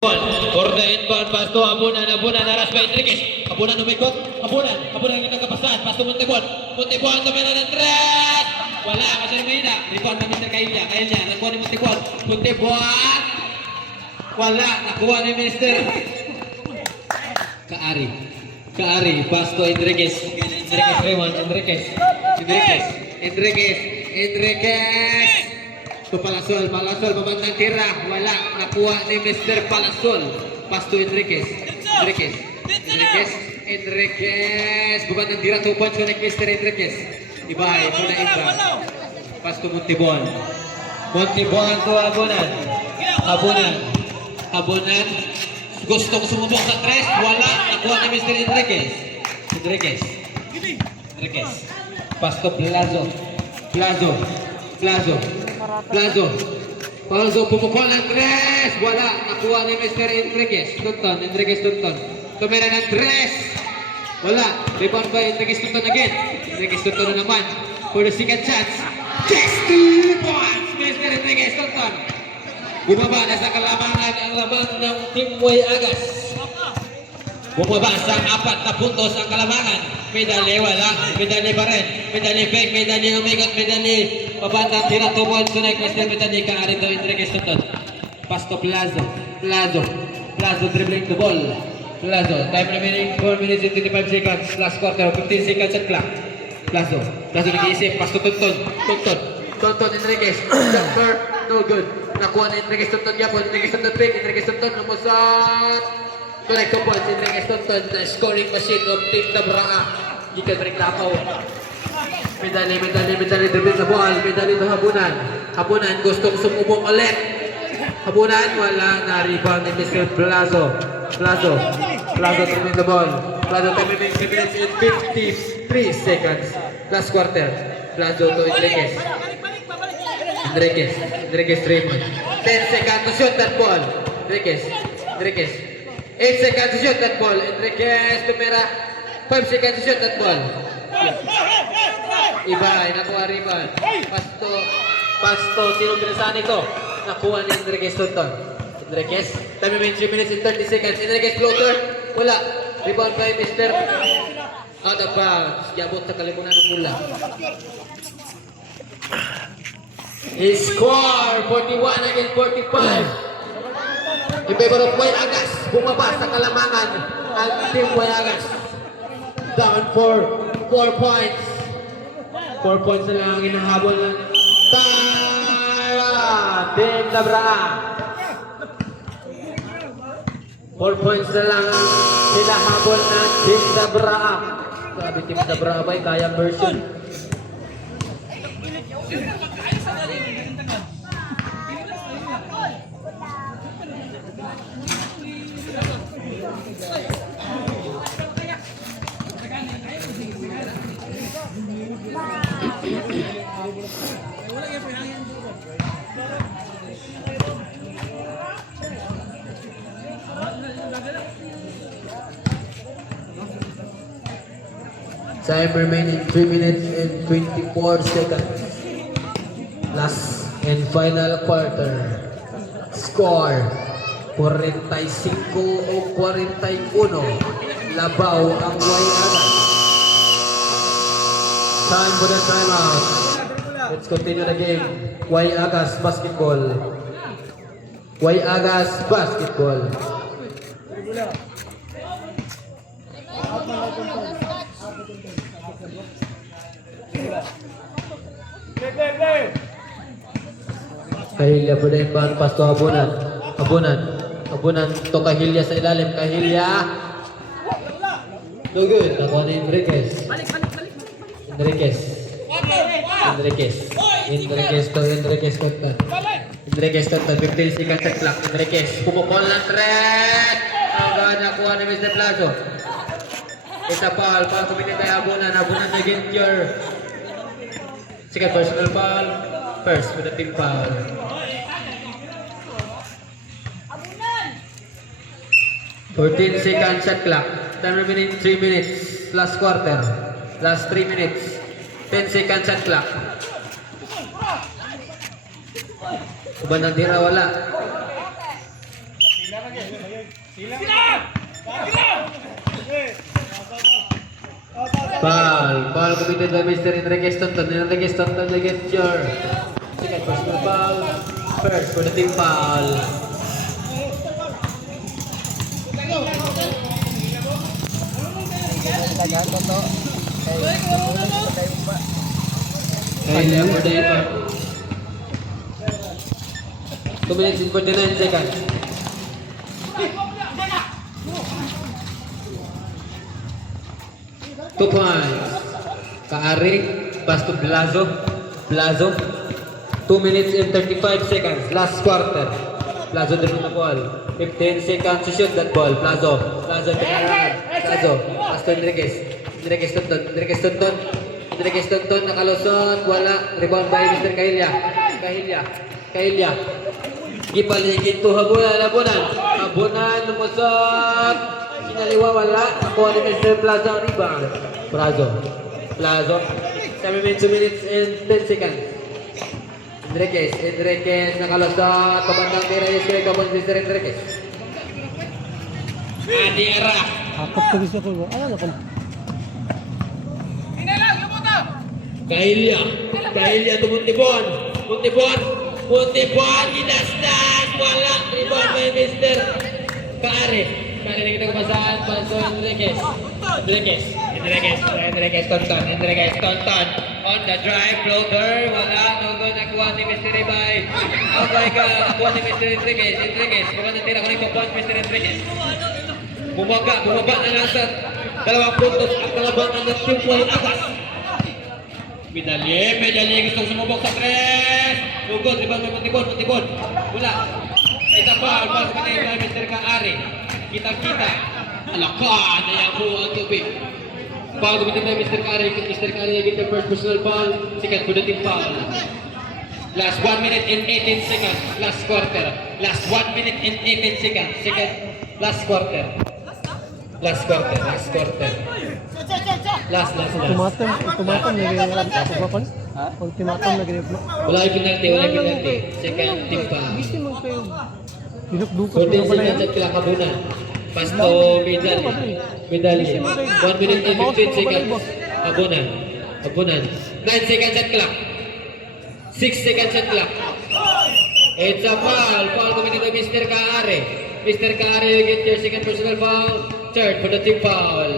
For the inbound pass to Abunan naras by Enriquez. Abunan umikot, Abunan yung nagkapasahan, pass to Montebon tumira ng tres! Wala, kasi mahina. Rebound na Mr. Kailya, nakuha ni Montebon, wala, nakuha ni Mr. Kaari, pass to Enriquez. To Palasol, babandang tira, wala, nakuha ni Mr. Palasol. Pass to Enriquez, babandang tira, 2 points connect Mr. Enriquez. Ibay, ito na iba. Pass to Montebon to Abunan, gustong sumubok sa tres, wala, nakuha ni Mr. Enriquez. Pass to Plazo, pumukol ng tres, wala, nakuha ni Mr. Enriquez Tunton, tumira ng tres, wala, rebound by Enriquez Tunton again, na naman, for the second chance, 2 points, Mr. Enriquez Tunton, bumaba na sa kalamangan ang laban ng Team Way Agas, bumaba sa 4 na puntos ang kalamangan, medali wala, medali pa rin, medali fake, medali umikot, medali pabandang tira, 2 points connect Mr. Medali, Kaari to Enriquez Tunton. Pass to Plazo, dribbling the ball, time remaining 4 minutes and 25 seconds, last quarter, 15 seconds at clock. Plazo nag-iisip, pass to Tunton, Enriquez, jumper, no good, nakuha ni Enriquez Tunton yapon, Enriquez Tunton lumusot, connect 2 points, Enriquez Tunton, the scoring machine of Team Dabraa, gikan break lapaw. Medali, dribbling the ball, medali to Habunan, gustong sumubok ulit. Habunan, wala na, rebound ni Mr. Plazo, dribbling the ball. Plazo, time remaining 3 minutes and 53 seconds. Last quarter, Plazo to Enriquez, 3 points. 10 seconds to shoot that ball. Enriquez, 8 seconds to shoot that ball. Enriquez, tumira, 5 seconds to shoot that ball. Ibay, nakuha rebound. Pasto, sino binasahan ito? Nakuha ni Enriquez Tunton. Time remaining 3 minutes and 30 seconds. Enriquez floater, wala. Rebound by Mr. Out of bounds. Yabot sa kalimunan ng mula. Score 41 against 45. In favor of Way Agas. Bumaba sa kalamangan ang Team Way Agas. Down for 4 points. 4 points na lang ang inahabol ng Team Dabraa. 4 points na lang ang hinahabol ng Team Dabraa. Sabi Team Dabraa ba, kayang version. Time remaining 3 minutes and 24 seconds. Last and final quarter. Score 45 o 41. Labaw ang Way Agas. Time for the timeout. Let's continue the game. Way Agas basketball. Kahilya po na inbound pass to Abunan to Kahilya sa ilalim. Kahilya, no good. Nakuha ni Enriquez Tunton, 15 seconds sa clock. Enriquez, pumukol ng threat. Hanggang nakuha ni Mr. Plazo. It's a foul committed by Abunan against your second personal foul. First with the team foul. 14 seconds shot clock. Time remaining 3 minutes. Last quarter. Last 3 minutes. 10 seconds shot clock. Bandang tira wala. Foul committed by Mr. Enriquez Tonton. Enriquez Tonton against your second personal foul. First for the team foul. Kaya for the impact. 2 minutes and 49 seconds. Two points. Kaaring, pass to Blazo. Blazo. 2 minutes and 35 seconds. Last quarter. Plazo dribbling the ball. 15 seconds to shoot that ball. Plazo. Plazo pinarahan. Plazo. Pass to Enriquez. Enriquez Tonton. Enriquez Tonton. Enriquez Tonton nakalusot. Wala. Rebound by Mr. Kahilya. Kahilya. Kahilya. Gipaligid to habunan. Habunan. Habunan. Lumusot. Kinaliwa wala. Nakuha ni Mr. Plazo ang rebound. Plazo. Plazo. 7 minutes and 10 seconds. Enriquez, Enriquez nakalusot, pabandang tira yung square kapon Mr. Enriquez. Adira. Akap ko gusto ko. Ano kan? Kahilya. Kahilya to Montibon. Montibon. Montibon. Dinastas. Wala. Rebound by Mr. Kaare. Kaare na kita kumasahan. Paso Enriquez. Enriquez. Enriquez. Enriquez Tonton. Enriquez Tonton. On the drive. Floater. Wala. No good. Nakuha ni Mr. Ibay. Abay ka. Nakuha ni Mr. Enriquez. Enriquez. Pagkanda tira ko na ito. Mr. Enriquez. Bumaba na lang sa 2 puntos ang kalabangan ng Team Puhay Agas. Medalye gustong sumubok sa 3. Lugod, rebound may Montibon. Wala. Isa pa, pass ka na yung Mr. Kaare. Kita-kita. Alakad, ayaw po ang tubig. Foul committed by Mr. Kaare. Mr. Kaare get the first personal foul. Second for the team foul. Last 1 minute and 18 seconds. Last quarter. Last 1 minute and 18 seconds. Last quarter. Last quarter. Last. Ultimatum lagi apa? Ha? Ultimatum lagi ni. Wala yung penalty. Second team foul. Gusto mo kayo. Dinukdukas 14 mo pala seconds yan. at kilakabunan. Pasto medalye. 1 minute and 15 seconds. Abunan. 9 seconds at clock. 6 seconds at clock. It's a foul. Foul committed by Mr. Kaare. Mr. Kaare, you get your second personal foul. Third for the team foul.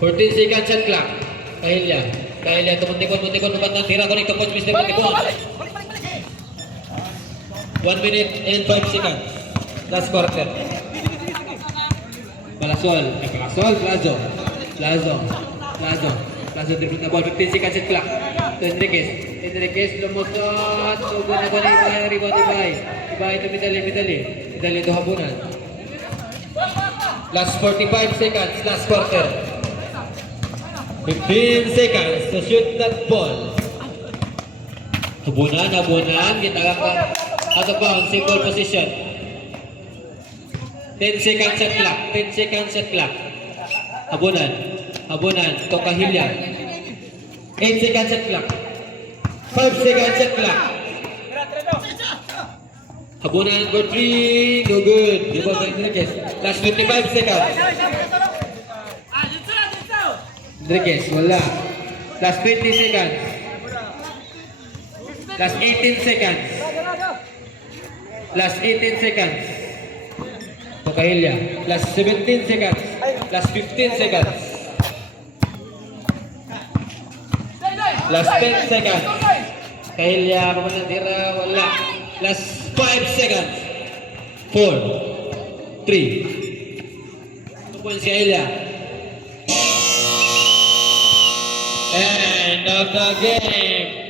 14 seconds at clock. Kahilya to Montibon. Mabantang tira ko nito coach Mr. Montibon. 1 minute and 5 seconds. Last quarter. Palasol, Plazo dribbling the ball. 15 seconds at clock. To Enriquez lumusot. Sugo na ba na Ibay? Rebound Ibay to Medalye to habunan. Last 45 seconds. Last quarter. 15 seconds to shoot that ball. Habunan. Kita ka out of bounds. Single position. 10 seconds at clock. Habunan. To Kahilya. 8 seconds at clock. 5 seconds at clock. Habunan for 3. No good. Rebound by Enriquez. Last 25 seconds. Enriquez, wala. Last 20 seconds. Last 18 seconds. Last 18 seconds. To Kahilya. Last 17 seconds. Last 15 seconds. Last 10 seconds. Kahilya, pamantang tira, wala. Last 5 seconds. 4, 3. 2 points Kahilya. End of the game.